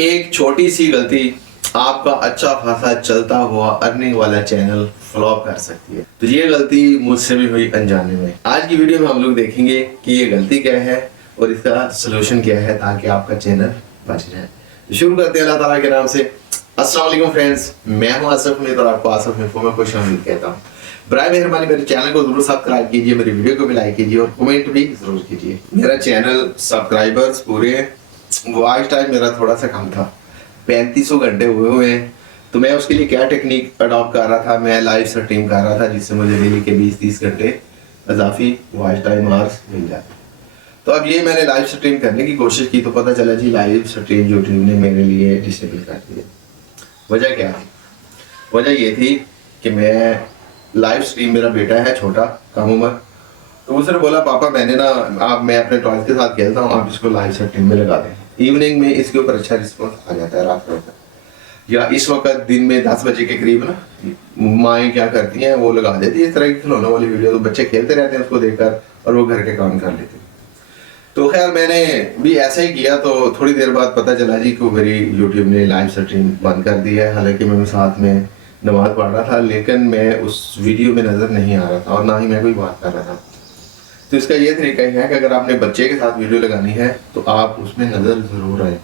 एक छोटी सी गलती आपका अच्छा खासा चलता हुआ अर्निंग वाला चैनल फ्लॉप कर सकती है। तो ये गलती मुझसे भी हुई अनजाने में। आज की वीडियो में हम लोग देखेंगे कि ये गलती क्या है और इसका सोल्यूशन क्या है ताकि आपका चैनल बच जाए। तो शुरू करते हैं अल्लाह ताला के नाम से। अस्सलाम वालेकुम फ्रेंड्स, मैं हूं आसिफ उम्मीद और आपको आसिफ इन्फो में खुश आमदीद कहता हूं। बराए मेहरबानी मेरे चैनल को जरूर सब्सक्राइब कीजिए, मेरी वीडियो को भी लाइक कीजिए और कमेंट भी जरूर कीजिए। मेरा चैनल सब्सक्राइबर्स पूरे वॉच टाइम मेरा थोड़ा सा कम था, 3500 घंटे हुए हैं। तो मैं उसके लिए क्या टेक्निक अडॉप्ट कर रहा था, मैं लाइव स्ट्रीम कर रहा था जिससे मुझे डेली के 20-30 घंटे इजाफी वॉच टाइम आवर्स मिल जाते। तो अब ये मैंने लाइव स्ट्रीम करने की कोशिश की तो पता चला जी लाइव स्ट्रीम यूट्यूब ने मेरे लिए डिसेबल कर दिया। वजह क्या थी? वजह ये थी कि मैं लाइव स्ट्रीम, मेरा बेटा है छोटा कम उम्र, तो उसने बोला पापा मैंने ना आप मैं अपने टॉयज के साथ खेलता हूँ, आप इसको लाइव स्ट्रीम में लगा दें। इवनिंग में इसके ऊपर अच्छा रिस्पॉन्स आ जाता है रात को, या इस वक्त दिन में 10 बजे के करीब ना माएँ क्या करती हैं वो लगा देती है इस तरह की खिलौनों वाली वीडियो, तो बच्चे खेलते रहते हैं उसको देखकर और वो घर के काम कर लेते हैं। तो खैर मैंने भी ऐसा ही किया। तो थोड़ी देर बाद पता चला जी कि मेरी यूट्यूब ने लाइव स्ट्रीम बंद कर दी है। हालांकि मैं साथ में नमाज पढ़ रहा था लेकिन मैं उस वीडियो में नज़र नहीं आ रहा था और ना ही मैं कोई बात कर रहा था। तो इसका ये तरीका है कि अगर आपने बच्चे के साथ वीडियो लगानी है तो आप उसमें नज़र ज़रूर आए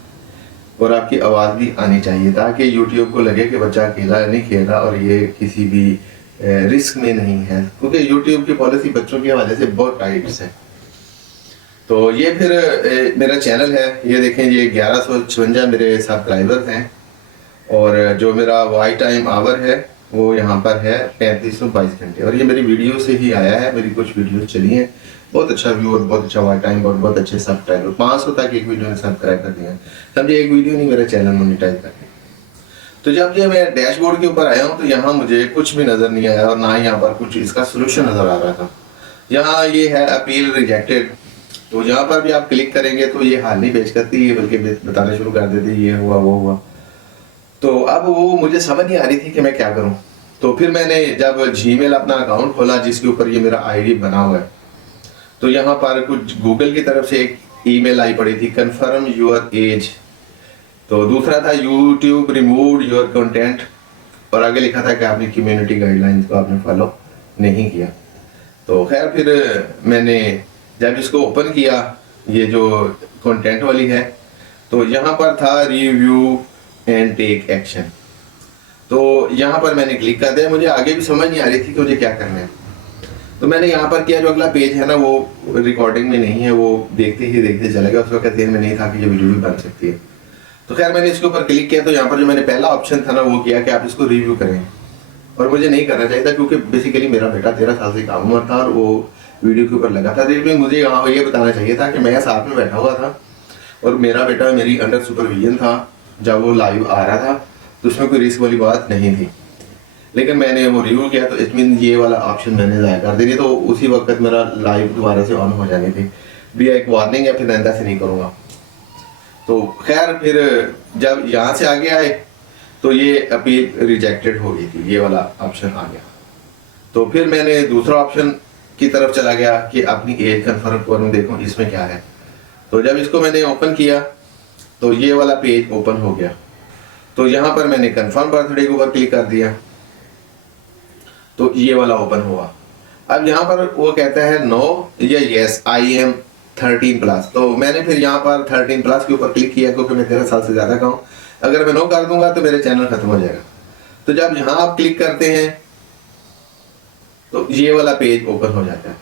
और आपकी आवाज़ भी आनी चाहिए ताकि यूट्यूब को लगे कि बच्चा अकेला नहीं खेला और ये किसी भी रिस्क में नहीं है, क्योंकि यूट्यूब की पॉलिसी बच्चों की वजह से बहुत टाइट है। तो ये फिर मेरा चैनल है, ये देखें ये 1156 मेरे सब्सक्राइबर्स हैं और जो मेरा वॉच टाइम आवर है वो यहाँ पर है 3522 घंटे और ये मेरी वीडियो से ही आया है। मेरी कुछ वीडियो चली हैं, बहुत अच्छा व्यू और बहुत अच्छा वॉच टाइम और बहुत अच्छे सब्सक्राइबर, 500 तक एक वीडियो ने सब्सक्राइब कर दिया। समझे एक वीडियो नहीं मेरा चैनल मोनेटाइज कर दिया। तो जब ये मैं डैशबोर्ड के ऊपर आया हूँ तो यहाँ मुझे कुछ भी नज़र नहीं आया और ना ही यहाँ पर कुछ इसका सोल्यूशन नज़र आ रहा था। यहाँ ये है अपील रिजेक्टेड, तो यहाँ पर भी आप क्लिक करेंगे तो ये हाल नहीं पेश करती है बल्कि बताना शुरू कर देती है ये हुआ वो हुआ। तो अब वो मुझे समझ नहीं आ रही थी कि मैं क्या करूं। तो फिर मैंने जब जीमेल अपना अकाउंट खोला जिसके ऊपर ये मेरा आईडी बना हुआ है, तो यहाँ पर कुछ गूगल की तरफ से एक ईमेल आई पड़ी थी, कंफर्म योर एज। तो दूसरा था यूट्यूब रिमूव योर कंटेंट और आगे लिखा था कि आपने कम्युनिटी गाइडलाइंस को आपने फॉलो नहीं किया। तो खैर फिर मैंने जब इसको ओपन किया, ये जो कंटेंट वाली है, तो यहाँ पर था रिव्यू एंड टेक एक्शन। तो यहाँ पर मैंने क्लिक कर दिया। मुझे आगे भी समझ नहीं आ रही थी कि मुझे क्या करना है, तो मैंने यहाँ पर किया। जो अगला पेज है ना वो रिकॉर्डिंग में नहीं है, वो देखते ही देखते चला गया, उस वक्त देर में नहीं था कि ये वीडियो भी बन सकती है। तो खैर मैंने इसके ऊपर क्लिक किया तो यहाँ पर जो मैंने पहला ऑप्शन था ना वो किया कि आप इसको रिव्यू करें, और मुझे नहीं करना चाहिए था क्योंकि बेसिकली मेरा बेटा 13 साल से कम उम्र था और वो वीडियो के ऊपर लगा था। रिव्यू मुझे यहाँ ये बताना चाहिए था कि मैं साथ में बैठा हुआ था और मेरा बेटा मेरी अंडर सुपरविजन था जब वो लाइव आ रहा था, तो उसमें कोई रिस्क वाली बात नहीं थी। लेकिन मैंने वो रिव्यू किया तो इट मीन ये वाला ऑप्शन मैंने ज़ाया कर देनी, तो उसी वक्त मेरा लाइव दोबारा से ऑन हो जानी थी। भी एक वार्निंग है, फिर आइंदा से नहीं करूँगा। तो खैर फिर जब यहाँ से आगे आए तो ये अपील रिजेक्टेड हो गई थी, ये वाला ऑप्शन आ गया। तो फिर मैंने दूसरा ऑप्शन की तरफ चला गया कि अपनी एज कन्फर्म करूँ, देखूँ इसमें क्या है। तो जब इसको मैंने ओपन किया तो ये वाला पेज ओपन हो गया। तो यहाँ पर मैंने कंफर्म बर्थडे के ऊपर क्लिक कर दिया तो ये वाला ओपन हुआ। अब यहाँ पर वो कहता है नो या यस आई एम 13+। तो मैंने फिर यहाँ पर 13+ के ऊपर क्लिक किया क्योंकि मैं 13 साल से ज़्यादा का हूँ। अगर मैं नो कर दूंगा तो मेरे चैनल खत्म हो जाएगा। तो जब यहाँ आप क्लिक करते हैं तो ये वाला पेज ओपन हो जाता है।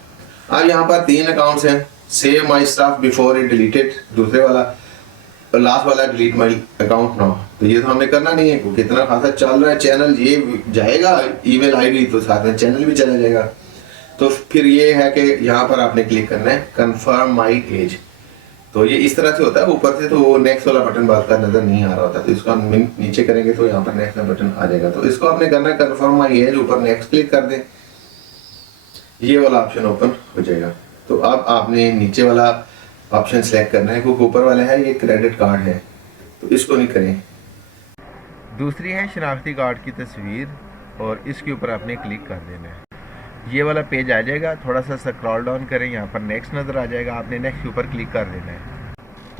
अब यहाँ पर 3 अकाउंट्स हैं, save my stuff before it deleted, दूसरे वाला, और लास्ट वाला डिलीट माई अकाउंट नाउ। तो ये तो हमने करना नहीं है क्योंकि इतना खासा चल रहा है चैनल, ये जाएगा ईमेल आईडी तो साथ में चैनल भी चला जाएगा। तो फिर ये है कि यहाँ पर आपने क्लिक करना है कंफर्म माई एज। तो ये इस तरह से होता है ऊपर से, तो वो नेक्स्ट वाला बटन बात का नजर नहीं आ रहा होता, तो इसको हम नीचे करेंगे तो यहाँ पर नेक्स्ट बटन आ जाएगा। तो इसको आपने करना है कंफर्म माई एज, ऊपर नेक्स्ट क्लिक कर दें, ये वाला ऑप्शन ओपन हो जाएगा। तो अब आपने नीचे वाला ऑप्शन सेलेक्ट करना है क्योंकि ऊपर वाला है ये क्रेडिट कार्ड है, तो इसको नहीं करें। दूसरी है शनाख्ती कार्ड की तस्वीर और इसके ऊपर आपने क्लिक कर देना है, ये वाला पेज आ जाएगा। थोड़ा सा स्क्रॉल डाउन करें, यहाँ पर नेक्स्ट नज़र आ जाएगा, आपने नेक्स्ट के ऊपर क्लिक कर देना है।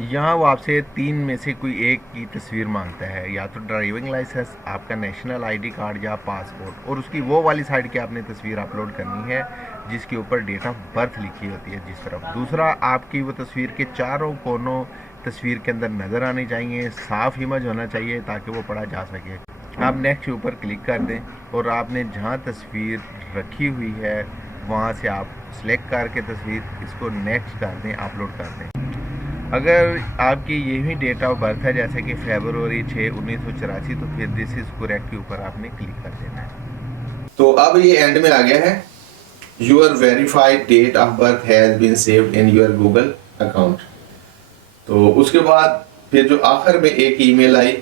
यहाँ वो आपसे 3 में से कोई एक की तस्वीर मांगता है, या तो ड्राइविंग लाइसेंस, आपका नेशनल आईडी कार्ड या पासपोर्ट, और उसकी वो वाली साइड की आपने तस्वीर अपलोड करनी है जिसके ऊपर डेट ऑफ बर्थ लिखी होती है जिस तरफ। दूसरा, आपकी वो तस्वीर के चारों कोनों तस्वीर के अंदर नज़र आनी चाहिए, साफ इमेज होना चाहिए ताकि वो पढ़ा जा सके। आप नेक्स्ट के ऊपर क्लिक कर दें और आपने जहाँ तस्वीर रखी हुई है वहाँ से आप सिलेक्ट करके तस्वीर इसको नेक्स्ट कर दें, अपलोड कर दें। अगर आपकी यही डेट ऑफ बर्थ है जैसे कि फरवरी 6, 1984, तो फिर दिस इज करेक्ट के ऊपर आपने क्लिक कर देना है। तो अब ये एंड में आ गया है, your verified date of birth has been saved in your Google account. तो उसके बाद फिर जो आखिर में एक ईमेल आई,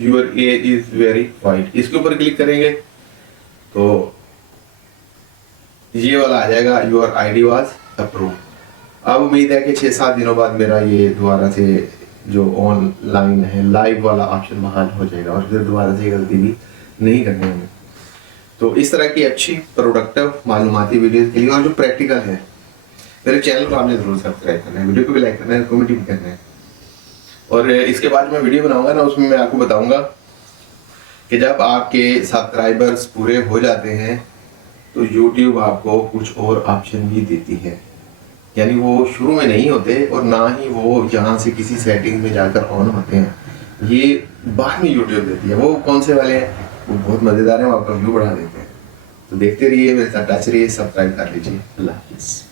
योर एज इज वेरीफाइड, इसके ऊपर क्लिक करेंगे तो ये वाला आ जाएगा, योर आईडी वाज अप्रूव। अब उम्मीद है कि 6-7 दिनों बाद मेरा ये दोबारा से जो ऑनलाइन है लाइव वाला ऑप्शन बहाल हो जाएगा और फिर दोबारा से गलती भी नहीं करनी हमें। तो इस तरह की अच्छी प्रोडक्टिव मालूमाती वीडियोस के लिए और जो प्रैक्टिकल है, मेरे चैनल को आपने जरूर सब्सक्राइब करना है, वीडियो को भी लाइक करना है, कमेंट भी करना है। और इसके बाद मैं वीडियो बनाऊंगा ना, उसमें मैं आपको बताऊंगा कि जब आपके सब्सक्राइबर्स पूरे हो जाते हैं तो YouTube आपको कुछ और ऑप्शन भी देती है, यानी वो शुरू में नहीं होते और ना ही वो यहाँ से किसी सेटिंग में जाकर ऑन होते हैं, ये बाद में YouTube देती है। वो कौन से वाले हैं, वो बहुत मज़ेदार हैं, वो आपका व्यू बढ़ा देते हैं। तो देखते रहिए, मेरे साथ टच रहिए, सब्सक्राइब कर लीजिए। अल्लाह हाफिज़।